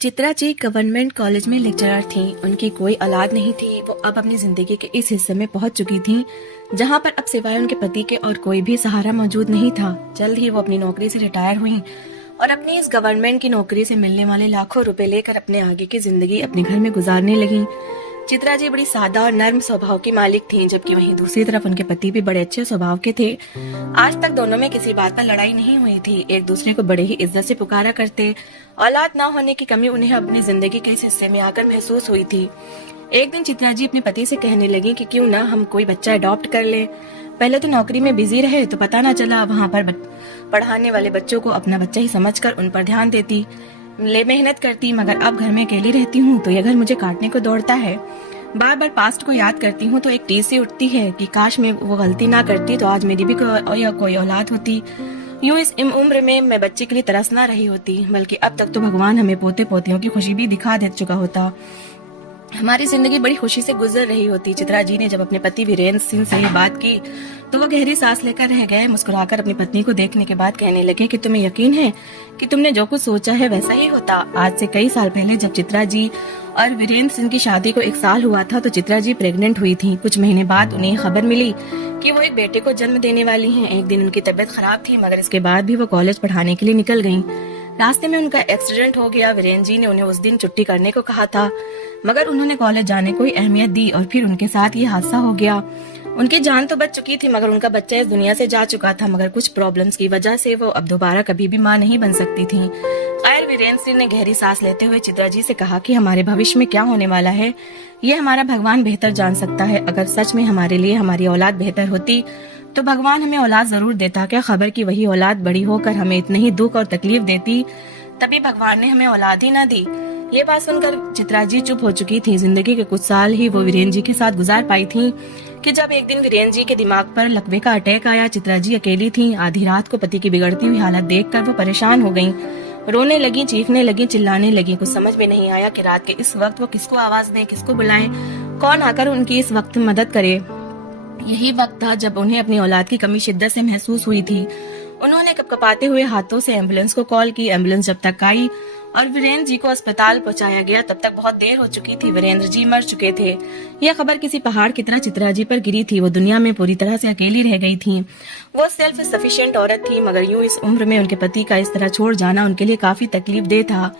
Chitra ji government college में lecturer थीं। उनकी कोई औलाद नहीं थी। वो अब अपनी जिंदगी के इस हिस्से में पहुंच चुकी थीं जहां पर अब सिवाय उनके पति के और कोई भी सहारा मौजूद नहीं था। जल्द ही वो अपनी नौकरी से रिटायर हुई और अपनी इस गवर्नमेंट की नौकरी से मिलने वाले लाखों रुपए लेकर अपने आगे की जिंदगी अपने घर में गुजारने लगी। चित्रा जी बड़ी सादा और नर्म स्वभाव की मालिक थीं, जबकि वहीं दूसरी तरफ उनके पति भी बड़े अच्छे स्वभाव के थे। आज तक दोनों में किसी बात पर लड़ाई नहीं हुई थी। एक दूसरे को बड़े ही इज्जत से पुकारा करते। औलाद ना होने की कमी उन्हें अपनी जिंदगी के इस हिस्से में आकर महसूस हुई थी। एक दिन चित्रा जी अपने पति से कहने लगी कि क्यों ना हम कोई बच्चा अडॉप्ट कर ले। पहले तो नौकरी में बिजी रहे तो पता ना चला, वहाँ पर पढ़ाने वाले बच्चों को अपना बच्चा ही समझकर उन पर ध्यान देती, मेहनत करती। मगर अब घर में अकेली रहती हूँ तो यह घर मुझे काटने को दौड़ता है। बार बार पास्ट को याद करती हूँ तो एक टीस सी उठती है कि काश मैं वो गलती ना करती तो आज मेरी भी कोई औलाद होती। यूं इस उम्र में मैं बच्चे के लिए तरस ना रही होती, बल्कि अब तक तो भगवान हमें पोते पोतियों की खुशी भी दिखा दे चुका होता। हमारी जिंदगी बड़ी खुशी से गुजर रही होती। चित्रा जी ने जब अपने पति वीरेंद्र सिंह से ये बात की तो वो गहरी सांस लेकर रह गए। मुस्कुराकर अपनी पत्नी को देखने के बाद कहने लगे कि तुम्हें यकीन है कि तुमने जो कुछ सोचा है वैसा ही होता। आज से कई साल पहले जब चित्रा जी और वीरेंद्र सिंह की शादी को 1 साल हुआ था तो चित्रा जी प्रेग्नेंट हुई थी। कुछ महीने बाद उन्हें खबर मिली कि वो एक बेटे को जन्म देने वाली हैं। एक दिन उनकी तबीयत खराब थी, मगर इसके बाद भी वो कॉलेज पढ़ाने के लिए निकल गईं। रास्ते में उनका एक्सीडेंट हो गया। वीरेंद्र जी ने उन्हें उस दिन छुट्टी करने को कहा था, मगर उन्होंने कॉलेज जाने को अहमियत दी और फिर उनके साथ ये हादसा हो गया। उनकी जान तो बच चुकी थी, मगर उनका बच्चा इस दुनिया से जा चुका था। मगर कुछ प्रॉब्लम्स की वजह से वो अब दोबारा कभी भी माँ नहीं बन सकती थी। खैर, वीरेंद्र सिंह ने गहरी सांस लेते हुए चित्रा जी से कहा कि हमारे भविष्य में क्या होने वाला है ये हमारा भगवान बेहतर जान सकता है। अगर सच में हमारे लिए हमारी औलाद बेहतर होती तो भगवान हमें औलाद जरूर देता। क्या खबर कि वही औलाद बड़ी होकर हमें इतनी ही दुख और तकलीफ देती, तभी भगवान ने हमें औलाद ही ना दी। ये बात सुनकर चित्रा जी चुप हो चुकी थी। जिंदगी के कुछ साल ही वो वीरेंद्र जी के साथ गुजार पाई थी कि जब एक दिन वीरेंद्र जी के दिमाग पर लकवे का अटैक आया। चित्रा जी अकेली थी। आधी रात को पति की बिगड़ती हुई हालत देखकर वो परेशान हो गईं। रोने लगी, चीखने लगी, चिल्लाने लगी। कुछ समझ में नहीं आया कि रात के इस वक्त वो किसको आवाज दें, किसको बुलाएं, कौन आकर उनकी इस वक्त मदद करे। यही वक्त था जब उन्हें अपनी औलाद की कमी शिद्दत से महसूस हुई थी। उन्होंने कपकपाते हुए हाथों से एम्बुलेंस को कॉल की। एम्बुलेंस जब तक आई और वीरेंद्र जी को अस्पताल पहुंचाया गया तब तक बहुत देर हो चुकी थी। वीरेंद्र जी मर चुके थे। यह खबर किसी पहाड़ की तरह चित्रा जी पर गिरी थी। वो दुनिया में पूरी तरह से अकेली रह गई थी। वो सेल्फ सफिशिएंट औरत थी, मगर यूं इस उम्र में उनके पति का इस तरह छोड़ जाना उनके लिए काफी तकलीफ दे था।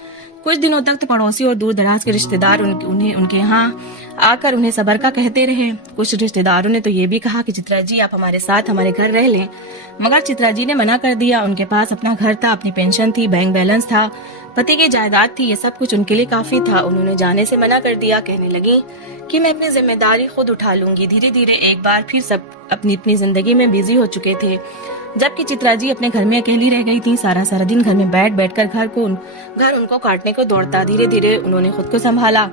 कुछ दिनों तक तो पड़ोसी और दूर दराज के रिश्तेदार उन्हें उनके यहाँ आकर उन्हें सबर का कहते रहे। कुछ रिश्तेदारों ने तो ये भी कहा कि चित्रा जी आप हमारे साथ हमारे घर रह लें, मगर चित्रा जी ने मना कर दिया। उनके पास अपना घर था, अपनी पेंशन थी, बैंक बैलेंस था, पति की जायदाद थी। ये सब कुछ उनके लिए काफी था। उन्होंने जाने से मना कर दिया। कहने लगी कि मैं अपनी जिम्मेदारी खुद उठा लूंगी। धीरे धीरे एक बार फिर सब अपनी अपनी जिंदगी में बिजी हो चुके थे, जबकि चित्रा जी अपने घर में अकेली रह गई थी। सारा सारा दिन घर में बैठ कर घर उनको काटने को दौड़ता। धीरे धीरे उन्होंने खुद को संभाला।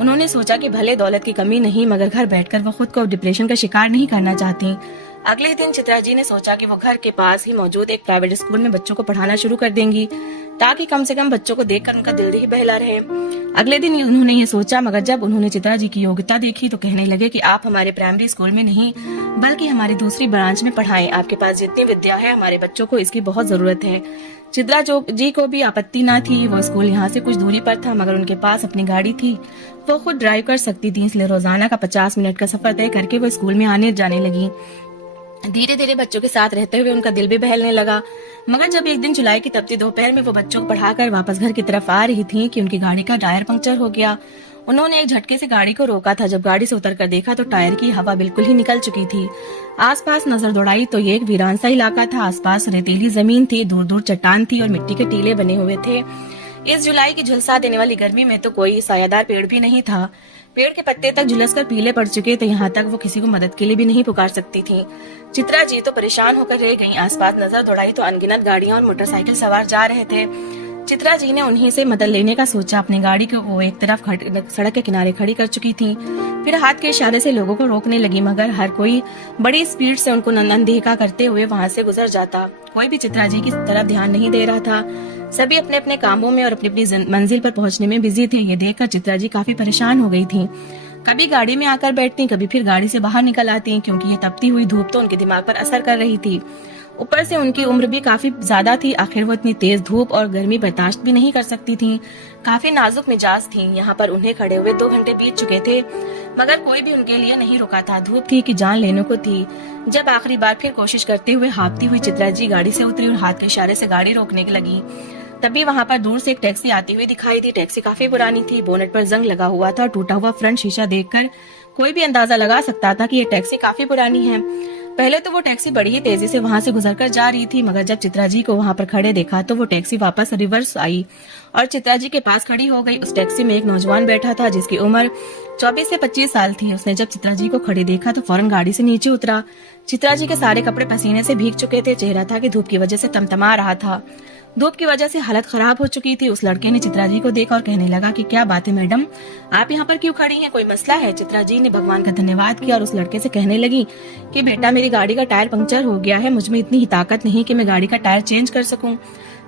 उन्होंने सोचा कि भले दौलत की कमी नहीं, मगर घर बैठकर वो खुद को डिप्रेशन का शिकार नहीं करना चाहती। अगले दिन चित्रा जी ने सोचा कि वो घर के पास ही मौजूद एक प्राइवेट स्कूल में बच्चों को पढ़ाना शुरू कर देंगी, ताकि कम से कम बच्चों को देखकर उनका दिल ही बहला रहे। अगले दिन उन्होंने ये सोचा, मगर जब उन्होंने चित्रा जी की योग्यता देखी तो कहने लगे कि आप हमारे प्राइमरी स्कूल में नहीं बल्कि हमारी दूसरी ब्रांच में पढ़ाएं। आपके पास जितनी विद्या है हमारे बच्चों को इसकी बहुत जरूरत है। चित्रा जी को भी आपत्ति न थी। वो स्कूल यहाँ से कुछ दूरी पर था, मगर उनके पास अपनी गाड़ी थी, वो खुद ड्राइव कर सकती थी। इसलिए रोजाना का 50 मिनट का सफर तय करके वो स्कूल में आने जाने लगी। धीरे धीरे बच्चों के साथ रहते हुए उनका दिल भी बहलने लगा। मगर जब एक दिन जुलाई की तपती दोपहर में वो बच्चों को पढ़ाकर वापस घर की तरफ आ रही थी कि उनकी गाड़ी का टायर पंक्चर हो गया। उन्होंने एक झटके से गाड़ी को रोका था। जब गाड़ी से उतरकर देखा तो टायर की हवा बिल्कुल ही निकल चुकी थी। आसपास नजर दौड़ाई तो ये एक वीरान सा इलाका था। आसपास रेतीली जमीन थी, दूर दूर चट्टान थी और मिट्टी के टीले बने हुए थे। इस जुलाई की झुलसा देने वाली गर्मी में तो कोई सायादार पेड़ भी नहीं था। पेड़ के पत्ते तक झुलसकर पीले पड़ चुके थे। यहाँ तक वो किसी को मदद के लिए भी नहीं पुकार सकती थी। चित्रा जी तो परेशान होकर रह गईं। आसपास नजर दौड़ाई तो अनगिनत गाड़ियां और मोटरसाइकिल सवार जा रहे थे। चित्रा जी ने उन्हीं से मदद लेने का सोचा। अपनी गाड़ी को वो एक तरफ सड़क के किनारे खड़ी कर चुकी थी। फिर हाथ के इशारे से लोगों को रोकने लगी, मगर हर कोई बड़ी स्पीड से उनको अनदेखा करते हुए वहां से गुजर जाता। कोई भी चित्रा जी की तरफ ध्यान नहीं दे रहा था। सभी अपने अपने कामों में और अपनी अपनी मंजिल पर पहुंचने में बिजी थे। ये देखकर चित्रा जी काफी परेशान हो गई थी। कभी गाड़ी में आकर बैठती, कभी फिर गाड़ी से बाहर निकल आती, क्योंकि ये तपती हुई धूप तो उनके दिमाग पर असर कर रही थी। ऊपर से उनकी उम्र भी काफी ज्यादा थी। आखिर वो इतनी तेज धूप और गर्मी बर्दाश्त भी नहीं कर सकती थी। काफी नाजुक मिजाज थी। यहाँ पर उन्हें खड़े हुए 2 घंटे बीत चुके थे, मगर कोई भी उनके लिए नहीं रुका था। धूप थी कि जान लेने को थी। जब आखिरी बार फिर कोशिश करते हुए हाँफती हुई चित्रा जी गाड़ी से उतरी और हाथ के इशारे से गाड़ी रोकने लगी, तभी वहाँ पर दूर से एक टैक्सी आती हुई दिखाई दी। टैक्सी काफी पुरानी थी। बोनेट पर जंग लगा हुआ था। टूटा हुआ फ्रंट शीशा देखकर कोई भी अंदाजा लगा सकता था कि ये टैक्सी काफी पुरानी है। पहले तो वो टैक्सी बड़ी ही तेजी से वहां से गुजरकर जा रही थी, मगर जब चित्रा जी को वहां पर खड़े देखा तो वो टैक्सी वापस रिवर्स आई और चित्रा जी के पास खड़ी हो गई। उस टैक्सी में एक नौजवान बैठा था जिसकी उम्र 24 से 25 साल थी। उसने जब चित्रा जी को खड़ी देखा तो फौरन गाड़ी से नीचे उतरा। चित्रा जी के सारे कपड़े पसीने से भीग चुके थे। चेहरा था कि धूप की वजह से तमतमा रहा था। धूप की वजह से हालत खराब हो चुकी थी। उस लड़के ने चित्रा जी को देखा और कहने लगा कि क्या बात है मैडम, आप यहाँ पर क्यों खड़ी हैं, कोई मसला है? चित्रा जी ने भगवान का धन्यवाद किया और उस लड़के से कहने लगी कि बेटा, मेरी गाड़ी का टायर पंक्चर हो गया है। मुझमें इतनी ही ताकत नहीं कि मैं गाड़ी का टायर चेंज कर सकूं।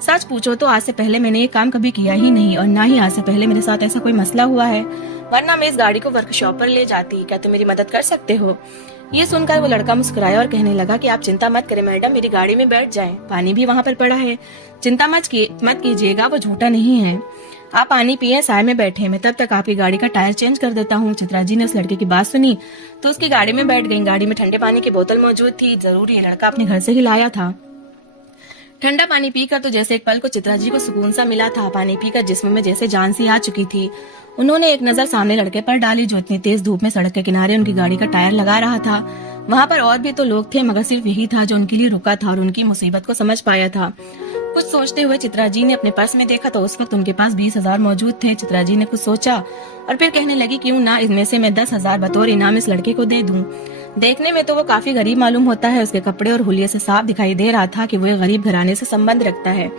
सच पूछो तो आज से पहले मैंने ये काम कभी किया ही नहीं और ना ही आज से पहले मेरे साथ ऐसा कोई मसला हुआ है, वरना मैं इस गाड़ी को वर्कशॉप पर ले जाती। क्या तुम मेरी मदद कर सकते हो? ये सुनकर वो लड़का मुस्कुराया और कहने लगा कि आप चिंता मत करें मैडम, मेरी गाड़ी में बैठ जाएं। पानी भी वहाँ पर पड़ा है, चिंता मत कीजिएगा, वो झूठा नहीं है। आप पानी पिए, साय में बैठे, मैं तब तक आपकी गाड़ी का टायर चेंज कर देता हूँ। चित्रा जी ने उस लड़के की बात सुनी तो उसकी गाड़ी में बैठ गई। गाड़ी में ठंडे पानी की बोतल मौजूद थी। जरूर ये लड़का अपने घर से ही लाया था। ठंडा पानी पीकर तो जैसे एक पल को चित्रा जी को सुकून सा मिला था। पानी पीकर जिस्म में जैसे जान सी आ चुकी थी। उन्होंने एक नजर सामने लड़के पर डाली जो इतनी तेज धूप में सड़क के किनारे उनकी गाड़ी का टायर लगा रहा था। वहाँ पर और भी तो लोग थे, मगर सिर्फ यही था जो उनके लिए रुका था और उनकी मुसीबत को समझ पाया था। कुछ सोचते हुए चित्रा जी ने अपने पर्स में देखा तो उस वक्त उनके पास 20,000 मौजूद थे। चित्रा जी ने कुछ सोचा और फिर कहने लगी, क्यों ना इनमें से मैं 10,000 बतौर इनाम इस लड़के को दे दूं। देखने में तो वो काफी गरीब मालूम होता है। उसके कपड़े और हुलिये से साफ दिखाई दे रहा था कि वो एक गरीब घराने से संबंध रखता है।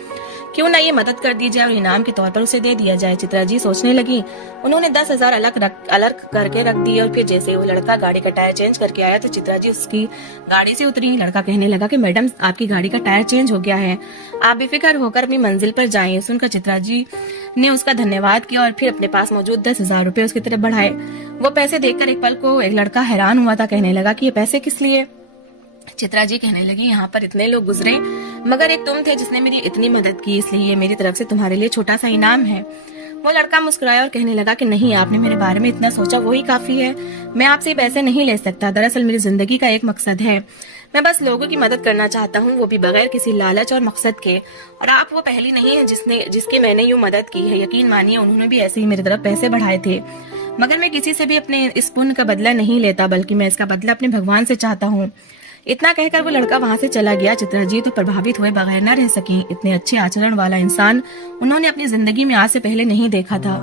क्यों ना ये मदद कर दी जाए और इनाम के तौर पर उसे दे दिया जाए। चित्रा जी सोचने लगी। उन्होंने 10,000 अलग करके रख दिए और फिर जैसे वो लड़का गाड़ी का टायर चेंज करके आया तो चित्रा जी उसकी गाड़ी से उतरी। लड़का कहने लगा कि मैडम, आपकी गाड़ी का टायर चेंज हो गया है, आप बेफिक्र होकर अपनी मंजिल पर जाएं। सुनकर चित्रा जी ने उसका धन्यवाद किया और फिर अपने पास मौजूद 10,000 रुपए उसकी तरफ बढ़ाए। वो पैसे देखकर एक पल को एक लड़का हैरान हुआ था। कहने लगा कि ये पैसे किस लिए? चित्रा जी कहने लगी, यहाँ पर इतने लोग गुजरे मगर एक तुम थे जिसने मेरी इतनी मदद की, इसलिए ये मेरी तरफ से तुम्हारे लिए छोटा सा इनाम है। वो लड़का मुस्कुराया और कहने लगा कि नहीं, आपने मेरे बारे में इतना सोचा वही काफी है। मैं आपसे पैसे नहीं ले सकता। दरअसल मेरी जिंदगी का एक मकसद है, मैं बस लोगों की मदद करना चाहता हूँ, वो भी बगैर किसी लालच और मकसद के। और आप वो पहली नहीं है जिसकी मैंने यूँ मदद की है। यकीन मानिए, उन्होंने भी ऐसे ही मेरी तरफ पैसे बढ़ाए थे, मगर मैं किसी से भी अपने इस पुण्य का बदला नहीं लेता, बल्कि मैं इसका बदला अपने भगवान से चाहता हूँ। इतना कहकर वो लड़का वहाँ से चला गया। चित्रा जी तो प्रभावित हुए बगैर न रह सकी। इतने अच्छे आचरण वाला इंसान उन्होंने अपनी जिंदगी में आज से पहले नहीं देखा था।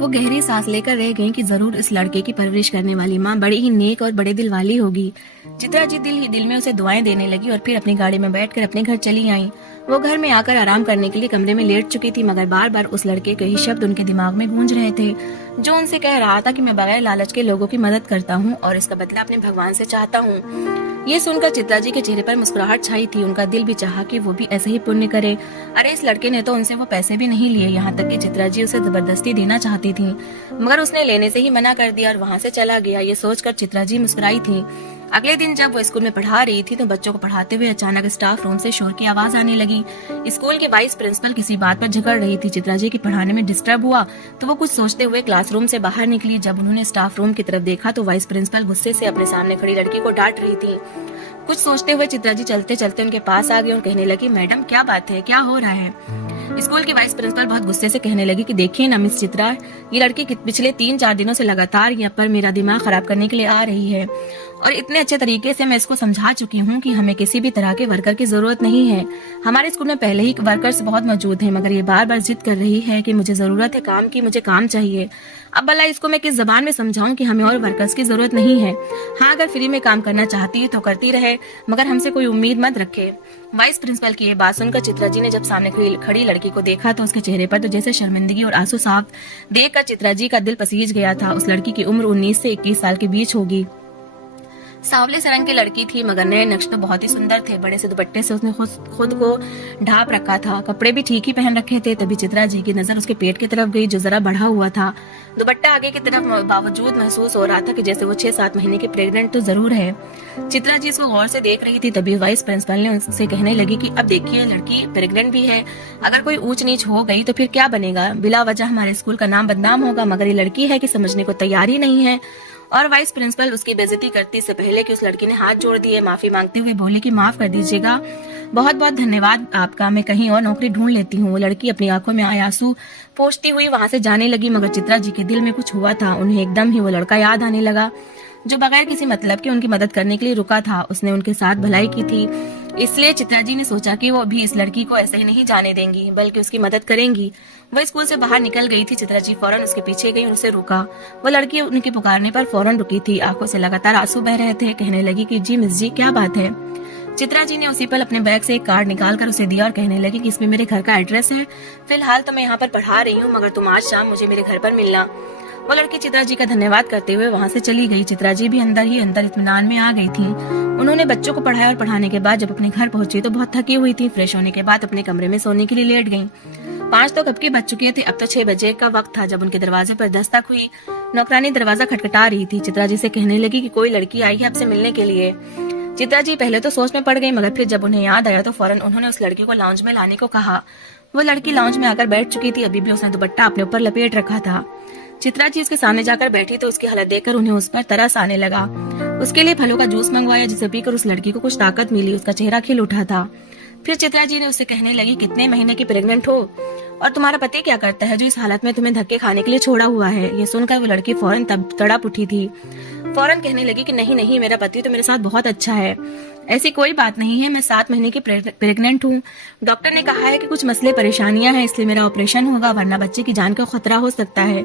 वो गहरी सांस लेकर रह गईं कि जरूर इस लड़के की परवरिश करने वाली माँ बड़ी ही नेक और बड़े दिल वाली होगी। चित्रा जी दिल ही दिल में उसे दुआएं देने लगी और फिर अपनी गाड़ी में बैठकर अपने घर चली आई। वो घर में आकर आराम करने के लिए कमरे में लेट चुकी थी, मगर बार बार उस लड़के के ही शब्द उनके दिमाग में गूंज रहे थे, जो उनसे कह रहा था कि मैं बगैर लालच के लोगों की मदद करता हूँ और इसका बदला अपने भगवान से चाहता हूँ। ये सुनकर चित्रा जी के चेहरे पर मुस्कुराहट छाई थी। उनका दिल भी चाहा कि वो भी ऐसे ही पुण्य करे। अरे इस लड़के ने तो उनसे वो पैसे भी नहीं लिए, यहाँ तक कि चित्रा जी उसे जबरदस्ती देना चाहती थी, मगर उसने लेने से ही मना कर दिया और वहाँ से चला गया। ये सोचकर चित्रा जी मुस्कुराई थी। अगले दिन जब वो स्कूल में पढ़ा रही थी तो बच्चों को पढ़ाते हुए अचानक स्टाफ रूम से शोर की आवाज आने लगी। स्कूल के वाइस प्रिंसिपल किसी बात पर झगड़ रही थी। चित्रा जी की पढ़ाने में डिस्टर्ब हुआ तो वो कुछ सोचते हुए क्लासरूम से बाहर निकली। जब उन्होंने स्टाफ रूम की तरफ देखा तो वाइस प्रिंसिपल गुस्से से अपने सामने खड़ी लड़की को डांट रही थी। कुछ सोचते हुए चित्रा जी चलते चलते उनके पास आ गई और कहने लगी, मैडम क्या बात है, क्या हो रहा है? स्कूल की वाइस प्रिंसिपल बहुत गुस्से से कहने लगी कि देखिए ना मिस चित्रा, ये लड़की पिछले 3-4 दिनों से लगातार यहाँ पर मेरा दिमाग खराब करने के लिए आ रही है और इतने अच्छे तरीके से मैं इसको समझा चुकी हूँ कि हमें किसी भी तरह के वर्कर की जरूरत नहीं है। हमारे स्कूल में पहले ही वर्कर्स बहुत मौजूद हैं, मगर ये बार बार जिद कर रही है कि मुझे जरूरत है काम की, मुझे काम चाहिए। अब भला इसको मैं किस जबान में समझाऊं कि हमें और वर्कर्स की जरूरत नहीं है। हाँ, अगर फ्री में काम करना चाहती है तो करती रहे, मगर हमसे कोई उम्मीद मत रखे। वाइस प्रिंसिपल की ये बात सुनकर चित्रा जी ने जब सामने खड़ी लड़की को देखा तो उसके चेहरे पर तो जैसे शर्मिंदगी और आंसू साफ देखकर चित्रा जी का दिल पसीज गया था। उस लड़की की उम्र 19 से 21 साल के बीच होगी। सांवले से रंग की लड़की थी, मगर नए नक्श तो बहुत ही सुंदर थे। बड़े से दुपट्टे से उसने खुद को ढाप रखा था, कपड़े भी ठीक ही पहन रखे थे। तभी चित्रा जी की नजर उसके पेट की तरफ गई, जो जरा बढ़ा हुआ था। दुपट्टा आगे की तरफ बावजूद महसूस हो रहा था कि जैसे वो 6-7 महीने की प्रेग्नेंट तो जरूर है। चित्रा जी इसको गौर से देख रही थी। तभी वाइस प्रिंसिपल ने उससे कहने लगी कि अब देखिए, लड़की प्रेग्नेंट भी है, अगर कोई ऊंच नीच हो गई तो फिर क्या बनेगा? बिला वजह हमारे स्कूल का नाम बदनाम होगा। मगर ये लड़की है कि समझने को तैयार ही नहीं है। और वाइस प्रिंसिपल उसकी बेइज्जती करती से पहले कि उस लड़की ने हाथ जोड़ दिए, माफी मांगती हुई बोली कि माफ कर दीजिएगा, बहुत बहुत धन्यवाद आपका, मैं कहीं और नौकरी ढूंढ लेती हूँ। वो लड़की अपनी आंखों में आए आंसू पोंछती हुई वहां से जाने लगी। मगर चित्रा जी के दिल में कुछ हुआ था। उन्हें एकदम ही वो लड़का याद आने लगा जो बगैर किसी मतलब के उनकी मदद करने के लिए रुका था। उसने उनके साथ भलाई की थी, इसलिए चित्रा जी ने सोचा कि वो भी इस लड़की को ऐसे ही नहीं जाने देंगी, बल्कि उसकी मदद करेंगी। वह स्कूल से बाहर निकल गई थी। चित्रा जी फौरन उसके पीछे गई और उसे रुका। वो लड़की उनके पुकारने पर फौरन रुकी थी। आंखों से लगातार आंसू बह रहे थे। कहने लगी कि जी मिस जी, क्या बात है? चित्रा जी ने उसी पल अपने बैग से एक कार्ड निकालकर उसे दिया और कहने लगी कि इसमें मेरे घर का एड्रेस है। फिलहाल तो मैं यहाँ पर पढ़ा रही हूँ, मगर तुम आज शाम मुझे मेरे घर पर मिलना। वो लड़की चित्रा जी का धन्यवाद करते हुए वहाँ से चली गई। चित्रा जी भी अंदर ही अंदर इत्मीनान में आ गई थी। उन्होंने बच्चों को पढ़ाया और पढ़ाने के बाद जब अपने घर पहुंची तो बहुत थकी हुई थी। फ्रेश होने के बाद अपने कमरे में सोने के लिए लेट गईं। 5 तो कब के बज चुके थे। अब तो 6 बजे का वक्त था जब उनके दरवाजे पर दस्तक हुई। नौकरानी दरवाजा खटखटा रही थी। चित्रा जी से कहने लगी कि कोई लड़की आई है आपसे मिलने के लिए। चित्रा जी पहले तो सोच में पड़ गई, मगर फिर जब उन्हें याद आया तो फौरन उन्होंने उस लड़की को लाउंज में लाने को कहा। वो लड़की लाउंज में आकर बैठ चुकी थी। अभी भी उसने दुपट्टा अपने ऊपर लपेट रखा था। चित्रा जी उसके सामने जाकर बैठी तो उसकी हालत देखकर उन्हें उस पर तरस आने लगा। उसके लिए फलों का जूस मंगवाया, जिसे पीकर उस लड़की को कुछ ताकत मिली। उसका चेहरा खिल उठा था। फिर चित्रा जी ने उससे कहने लगी, कितने महीने की प्रेग्नेंट हो और तुम्हारा पति क्या करता है जो इस हालत में तुम्हें धक्के खाने के लिए छोड़ा हुआ है? ये सुनकर वो लड़की फौरन तड़प उठी थी। फौरन कहने लगी कि नहीं नहीं, मेरा पति तो मेरे साथ बहुत अच्छा है, ऐसी कोई बात नहीं है, मैं 7 महीने की प्रेग्नेंट हूँ। डॉक्टर ने कहा है कि कुछ मसले परेशानियां हैं, इसलिए मेरा ऑपरेशन होगा, वरना बच्चे की जान को खतरा हो सकता है।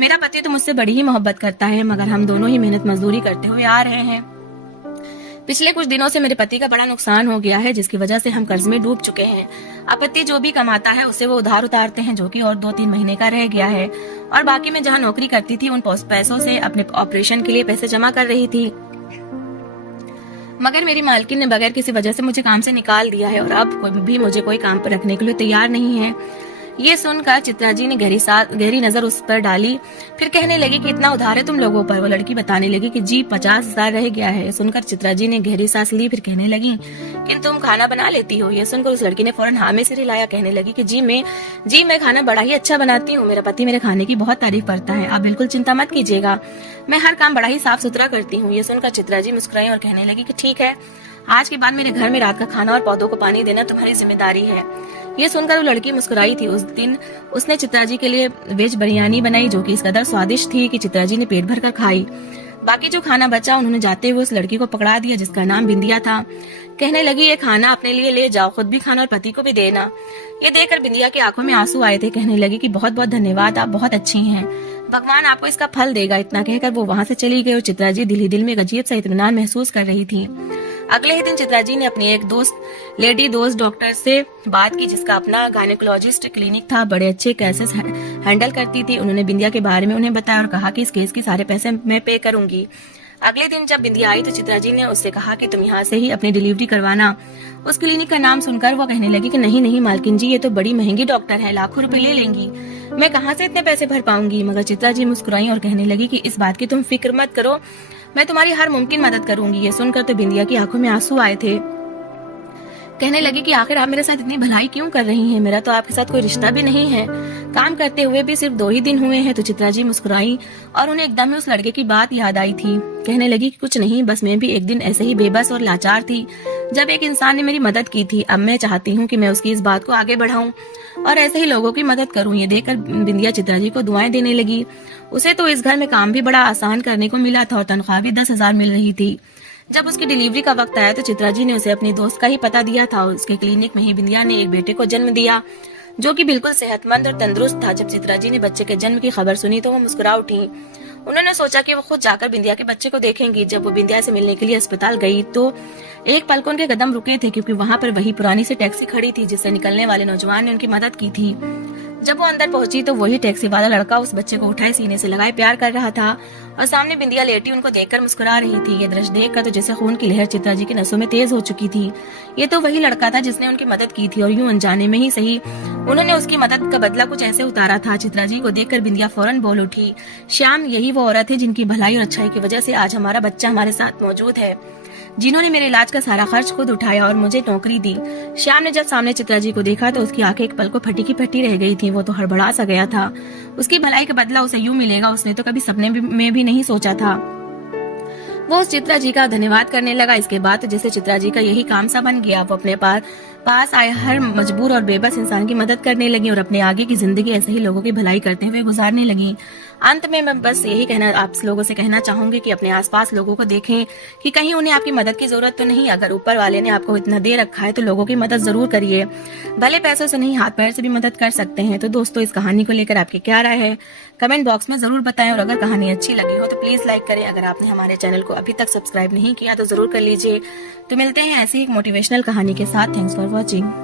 मेरा पति तो मुझसे बड़ी ही मोहब्बत करता है, मगर हम दोनों ही मेहनत मजदूरी करते हुए आ रहे हैं। पिछले कुछ दिनों से मेरे पति का बड़ा नुकसान हो गया है, जिसकी वजह से हम कर्ज में डूब चुके हैं। अब पति जो भी कमाता है उसे वो उधार उतारते हैं, जो कि और 2-3 महीने का रह गया है। और बाकी मैं जहाँ नौकरी करती थी उन पैसों से अपने ऑपरेशन के लिए पैसे जमा कर रही थी, मगर मेरी मालकिन ने बगैर किसी वजह से मुझे काम से निकाल दिया है और अब कोई भी मुझे कोई काम पर रखने के लिए तैयार नहीं है। ये सुनकर चित्रा जी ने गहरी नजर उस पर डाली। फिर कहने लगी कि इतना उधार है तुम लोगों पर? वो लड़की बताने लगी कि जी 50,000 रह गया है। सुनकर चित्रा जी ने गहरी सांस ली। फिर कहने लगी कि तुम खाना बना लेती हो? ये सुनकर उस लड़की ने फौरन हाँ में सिर हिलाया। कहने लगी कि जी मैं खाना बड़ा ही अच्छा बनाती हूँ। मेरा पति मेरे खाने की बहुत तारीफ करता है, आप बिल्कुल चिंता मत कीजिएगा, मैं हर काम बड़ा ही साफ सुथरा करती हूँ। ये सुनकर चित्रा जी मुस्कुराई और कहने लगी कि ठीक है, आज के बाद मेरे घर में रात का खाना और पौधों को पानी देना तुम्हारी जिम्मेदारी है। ये सुनकर वो लड़की मुस्कुराई थी। उस दिन उसने चित्रा जी के लिए वेज बिरयानी बनाई, जो कि इस कदर स्वादिष्ट थी कि चित्रा जी ने पेट भर कर खाई। बाकी जो खाना बचा उन्होंने जाते हुए उस लड़की को पकड़ा दिया, जिसका नाम बिंदिया था। कहने लगी, ये खाना अपने लिए ले जाओ, खुद भी खाना और पति को भी देना। ये देखकर बिंदिया की आंखों में आंसू आए थे। कहने लगी कि बहुत बहुत धन्यवाद, आप बहुत अच्छी हैं, भगवान आपको इसका फल देगा। इतना कहकर वो वहां से चली गई और चित्रा जी दिल ही दिल में एक अजीब सा इत्मीनान महसूस कर रही थी। अगले ही दिन चित्रा जी ने अपनी एक लेडी दोस्त डॉक्टर से बात की, जिसका अपना गायनेकोलॉजिस्ट क्लिनिक था, बड़े अच्छे केसेस हैंडल करती थी। उन्होंने बिंदिया के बारे में उन्हें बताया और कहा कि इस केस के सारे पैसे मैं पे करूंगी। अगले दिन जब बिंदिया आई तो चित्रा जी ने उससे कहा कि तुम यहाँ से ही अपनी डिलीवरी करवाना। उस क्लिनिक का नाम सुनकर वो कहने लगी कि नहीं नहीं मालकिन जी, ये तो बड़ी महंगी डॉक्टर है, लाखों रुपए ले लेंगी, मैं कहाँ से इतने पैसे भर पाऊंगी। मगर चित्रा जी मुस्कुराई और कहने लगी कि इस बात की तुम फिक्र मत करो, मैं तुम्हारी हर मुमकिन मदद करूंगी। ये सुनकर तो बिंदिया की आंखों में आंसू आए थे। कहने लगी कि आखिर आप मेरे साथ इतनी भलाई क्यों कर रही हैं? मेरा तो आपके साथ कोई रिश्ता भी नहीं है, काम करते हुए भी सिर्फ 2 ही दिन हुए हैं। तो चित्रा जी मुस्कुराई और उन्हें एकदम ही उस लड़के की बात याद आई थी। कहने लगी कि कुछ नहीं, बस मैं भी एक दिन ऐसे ही बेबस और लाचार थी जब एक इंसान ने मेरी मदद की थी। अब मैं चाहती हूँ कि मैं उसकी इस बात को आगे बढ़ाऊं और ऐसे ही लोगों की मदद करूं। ये देखकर बिंदिया चित्रा जी को दुआएं देने लगी। उसे तो इस घर में काम भी बड़ा आसान करने को मिला था और तनख्वाह भी 10,000 मिल रही थी। जब उसकी डिलीवरी का वक्त आया तो चित्रा जी ने उसे अपनी दोस्त का ही पता दिया था। उसके क्लिनिक में ही बिंदिया ने एक बेटे को जन्म दिया, जो कि बिल्कुल सेहतमंद और तंदुरुस्त था। जब चित्रा जी ने बच्चे के जन्म की खबर सुनी तो वो मुस्कुरा उठी। उन्होंने सोचा कि वो खुद जाकर बिंदिया के बच्चे को देखेंगी। जब वो बिंदिया से मिलने के लिए अस्पताल गई तो एक पल को उनके कदम रुके थे, क्योंकि वहां पर वही पुरानी सी टैक्सी खड़ी थी जिससे निकलने वाले नौजवान ने उनकी मदद की थी। जब वो अंदर पहुंची तो वही टैक्सी वाला लड़का उस बच्चे को उठाए सीने से लगाए प्यार कर रहा था और सामने बिंदिया लेटी उनको देखकर मुस्कुरा रही थी। ये दृश्य देखकर तो जैसे खून की लहर चित्रा जी की नसों में तेज हो चुकी थी। ये तो वही लड़का था जिसने उनकी मदद की थी और यूं अनजाने में ही सही उन्होंने उसकी मदद का बदला कुछ ऐसे उतारा था। चित्रा जी को देखकर बिंदिया फौरन बोल उठी, श्याम, यही वो औरत है जिनकी भलाई और अच्छाई की वजह से आज हमारा बच्चा हमारे साथ मौजूद है, जिन्होंने मेरे इलाज का सारा खर्च खुद उठाया और मुझे नौकरी दी। श्याम ने जब सामने चित्रा जी को देखा तो उसकी आंखें एक पल को फटी की फटी रह गई थी। वो तो हड़बड़ा सा गया था। उसकी भलाई का बदला उसे यूं मिलेगा उसने तो कभी सपने में भी नहीं सोचा था। वो उस चित्रा जी का धन्यवाद करने लगा। इसके बाद तो जैसे चित्रा जी का यही काम सा बन गया। वो अपने पास आए हर मजबूर और बेबस इंसान की मदद करने लगी और अपने आगे की जिंदगी ऐसे ही लोगों की भलाई करते हुए गुजारने लगी। अंत में मैं बस यही कहना आप लोगों से कहना चाहूंगी कि अपने आसपास लोगों को देखें कि कहीं उन्हें आपकी मदद की जरूरत तो नहीं। अगर ऊपर वाले ने आपको इतना दे रखा है तो लोगों की मदद जरूर करिए। भले पैसों से नहीं, हाथ पैर से भी मदद कर सकते हैं। तो दोस्तों, इस कहानी को लेकर आपकी क्या राय है कमेंट बॉक्स में जरूर बताएं और अगर कहानी अच्छी लगी हो तो प्लीज लाइक करें। अगर आपने हमारे चैनल को अभी तक सब्सक्राइब नहीं किया तो जरूर कर लीजिए। तो मिलते हैं ऐसी एक मोटिवेशनल कहानी के साथ। Thanks for watching.